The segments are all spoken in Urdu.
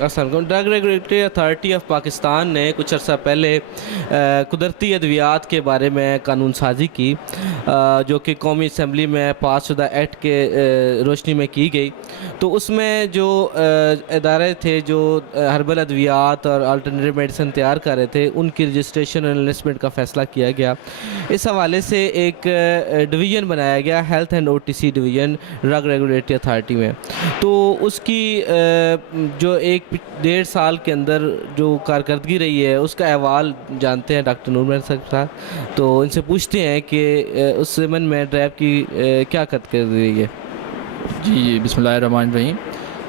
Drug regulatory authority of Pakistan نے کچھ عرصہ پہلے قدرتی ادویات کے بارے میں قانون سازی کی، جو کہ قومی اسمبلی میں پاس شدہ ایکٹ کے روشنی میں کی گئی. تو اس میں جو ادارے تھے جو ہربل ادویات اور الٹرنیٹیو میڈیسن تیار کر رہے تھے، ان کی رجسٹریشن اور انلسٹمنٹ کا فیصلہ کیا گیا. اس حوالے سے ایک ڈویژن بنایا گیا، health and OTC division drug regulatory authority میں. تو اس کی جو 1.5 سال کے اندر جو کارکردگی رہی ہے، اس کا احوال جانتے ہیں ڈاکٹر نور مہر صاحب. تو ان سے پوچھتے ہیں کہ اس ضمن میں ڈرائیو کی کیا کارکردگی رہی ہے. جی بسم اللہ الرحمن الرحیم.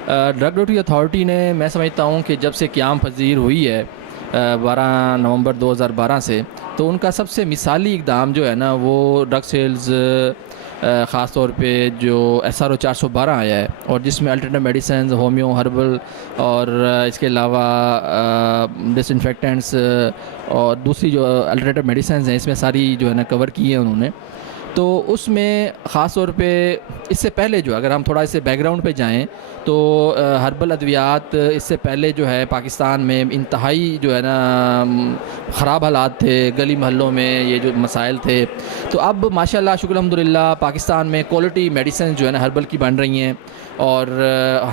ڈرگ ریگولیٹری اتھارٹی نے، میں سمجھتا ہوں کہ جب سے قیام پذیر ہوئی ہے 12 نومبر 2012 سے، تو ان کا سب سے مثالی اقدام جو ہے نا، وہ ڈرگ سیلز خاص طور پہ جو SRO 412 آیا ہے، اور جس میں الٹرنیٹیو میڈیسنز، ہومیو، ہربل اور اس کے علاوہ ڈس انفیکٹنٹس اور دوسری جو الٹرنیٹیو میڈیسنز ہیں، اس میں ساری جو ہے نا کور کی ہے انہوں نے. تو اس میں خاص طور پہ اس سے پہلے جو اگر ہم تھوڑا اس سے بیک گراؤنڈ پہ جائیں تو ہربل ادویات اس سے پہلے جو ہے پاکستان میں انتہائی جو ہے نا خراب حالات تھے، گلی محلوں میں یہ جو مسائل تھے. تو اب ماشاءاللہ شکر الحمدللہ پاکستان میں کوالٹی میڈیسن جو ہے نا ہربل کی بن رہی ہیں، اور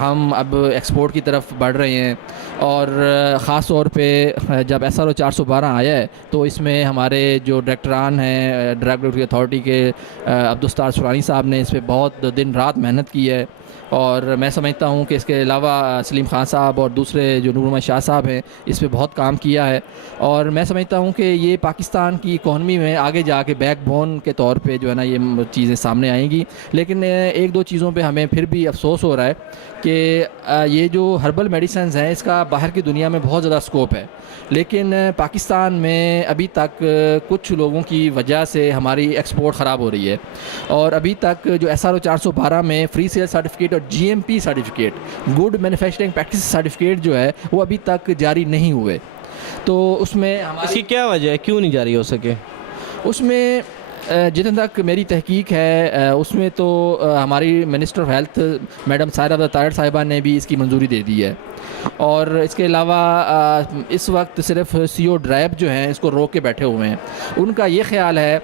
ہم اب ایکسپورٹ کی طرف بڑھ رہے ہیں. اور خاص طور پہ جب SRO 412 آیا ہے تو اس میں ہمارے جو ڈائریکٹران ہیں ڈرگ ریگولیٹری اتھارٹی کے عبدالستار سورانی صاحب نے اس پہ بہت دن رات محنت کی ہے. اور میں سمجھتا ہوں کہ اس کے علاوہ سلیم خان صاحب اور دوسرے جو نور محمد شاہ صاحب ہیں، اس پہ بہت کام کیا ہے. اور میں سمجھتا ہوں کہ یہ پاکستان کی اکانومی میں آگے جا کے بیک بون کے طور پہ جو ہے نا یہ چیزیں سامنے آئیں گی. لیکن ایک دو چیزوں پہ ہمیں پھر بھی افسوس ہو رہا ہے کہ یہ جو ہربل میڈیسنز ہیں، اس کا باہر کی دنیا میں بہت زیادہ سکوپ ہے، لیکن پاکستان میں ابھی تک کچھ لوگوں کی وجہ سے ہماری ایکسپورٹ خراب ہو رہی ہے. اور ابھی تک جو SRO 412 میں فری سیل سرٹیفکیٹ اور GMP certificate, good manufacturing practice certificate جو ہے وہ ابھی تک جاری نہیں ہوئے. تو اس میں اس کی کیا وجہ ہے، کیوں نہیں جاری ہو سکے؟ اس میں جتنے تک میری تحقیق ہے اس میں تو ہماری minister of health madam Saira Tahir صاحبہ نے بھی اس کی منظوری دے دی ہے. اور اس کے علاوہ اس وقت صرف CO ڈرائیو جو ہیں اس کو روک کے بیٹھے ہوئے ہیں. ان کا یہ خیال ہے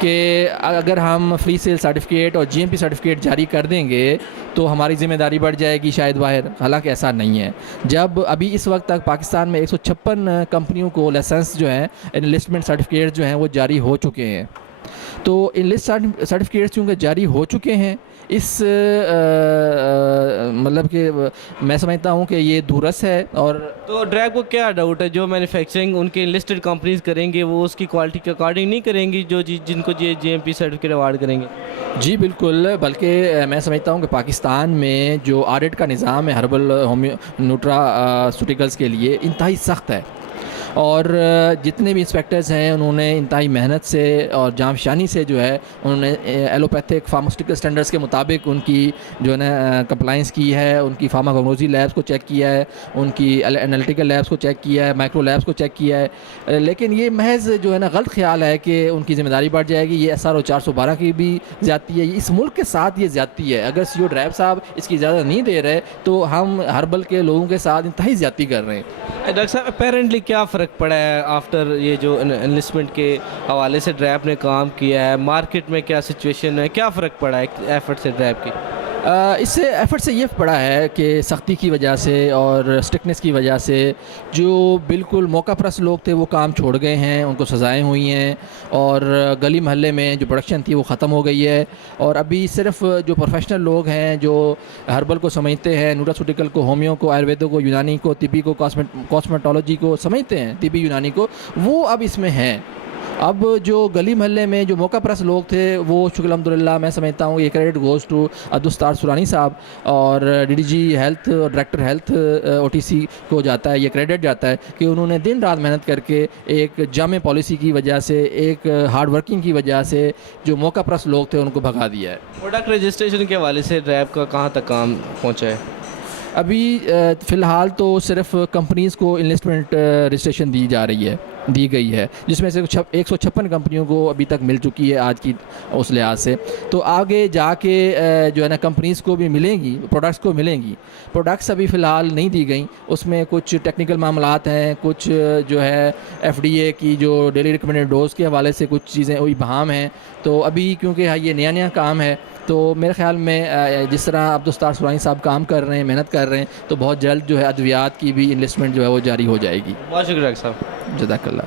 کہ اگر ہم فری سیل سرٹیفکیٹ اور GMP سرٹیفکیٹ جاری کر دیں گے تو ہماری ذمہ داری بڑھ جائے گی شاید باہر. حالانکہ ایسا نہیں ہے. جب ابھی اس وقت تک پاکستان میں 156 کمپنیوں کو لائسنس جو ہیں، انلسٹمنٹ سرٹیفکیٹ جو ہیں وہ جاری ہو چکے ہیں. تو انلسٹ سرٹیفکیٹس چونکہ جاری ہو چکے ہیں، اس مطلب کہ میں سمجھتا ہوں کہ یہ دورس ہے. اور تو ڈرائیو کو کیا ڈاؤٹ ہے، جو مینوفیکچرنگ ان کے انلسٹڈ کمپنیز کریں گے وہ اس کی کوالٹی کے اکارڈنگ نہیں کریں گی جو جن کو GMP سرٹیفکیٹ اوارڈ کریں گے؟ جی بالکل، بلکہ میں سمجھتا ہوں کہ پاکستان میں جو آڈٹ کا نظام ہے ہربل نیوٹراسیوٹیکلز کے لیے انتہائی سخت ہے. اور جتنے بھی انسپیکٹرز ہیں انہوں نے انتہائی محنت سے اور جانفشانی سے جو ہے انہوں نے ایلوپیتھک فارماسیوٹیکل سٹینڈرڈز کے مطابق ان کی جو ہے نا کمپلائنس کی ہے. ان کی فارماکوگنوسی لیبس کو چیک کیا ہے، ان کی انالیٹیکل لیبس کو چیک کیا ہے، مائکرو لیبس کو چیک کیا ہے. لیکن یہ محض جو ہے نا غلط خیال ہے کہ ان کی ذمہ داری بڑھ جائے گی. یہ SRO 412 کی بھی زیادتی ہے، اس ملک کے ساتھ یہ زیادتی ہے. اگر CO ڈرائیو صاحب اس کی اجازت نہیں دے رہے تو ہم ہربل کے لوگوں کے ساتھ انتہائی زیادتی کر رہے ہیں. ڈاکٹر صاحب اپیرنٹلی کیا فرق پڑا ہے آفٹر یہ جو انلسٹمنٹ کے حوالے سے ڈرائیو نے کام کیا ہے، مارکیٹ میں کیا سچویشن ہے، کیا فرق پڑا ہے ایفرٹ سے ڈرائیو کی؟ اس سے ایفرٹ سے یہ پڑا ہے کہ سختی کی وجہ سے اور اسٹرکٹنس کی وجہ سے جو بالکل موقع پرست لوگ تھے وہ کام چھوڑ گئے ہیں، ان کو سزائیں ہوئی ہیں. اور گلی محلے میں جو پروڈکشن تھی وہ ختم ہو گئی ہے. اور ابھی صرف جو پروفیشنل لوگ ہیں جو ہربل کو سمجھتے ہیں، نیوٹراسیوٹیکل کو، ہومیو کو، آیورویدو کو، یونانی کو، طبی کو، کاسمیٹولوجی کو سمجھتے ہیں، طبی یونانی کو، وہ اب اس میں ہیں. اب جو گلی محلے میں جو موقع پرست لوگ تھے وہ شکر الحمدللہ میں سمجھتا ہوں یہ کریڈٹ گوز ٹو عبدالستار سورانی صاحب اور DDG ہیلتھ اور ڈائریکٹر ہیلتھ OTC کو جاتا ہے. یہ کریڈٹ جاتا ہے کہ انہوں نے دن رات محنت کر کے ایک جامع پالیسی کی وجہ سے، ایک ہارڈ ورکنگ کی وجہ سے جو موقع پرست لوگ تھے ان کو بھگا دیا ہے. پروڈکٹ رجسٹریشن کے حوالے سے ڈرائیو کا کہاں تک کام پہنچا ہے؟ ابھی فی الحال تو صرف کمپنیز کو انویسٹمنٹ رجسٹریشن دی جا رہی ہے. دی گئی ہے، جس میں سے 156 کمپنیوں کو ابھی تک مل چکی ہے آج کی اس لحاظ سے. تو آگے جا کے جو ہے نا کمپنیز کو بھی ملیں گی، پروڈکٹس کو ملیں گی. پروڈکٹس ابھی فی الحال نہیں دی گئیں، اس میں کچھ ٹیکنیکل معاملات ہیں، کچھ جو ہے FDA کی جو ڈیلی ریکمنڈیڈ ڈوز کے حوالے سے کچھ چیزیں ابہام ہیں. تو ابھی کیونکہ یہ نیا کام ہے، تو میرے خیال میں جس طرح عبدالستار سورانی صاحب کام کر رہے ہیں، محنت کر رہے ہیں، تو بہت جلد جو ہے ادویات کی بھی انویسٹمنٹ جو ہے وہ جاری ہو جائے گی. بہت شکریہ ڈاکٹر صاحب. جزاک اللہ.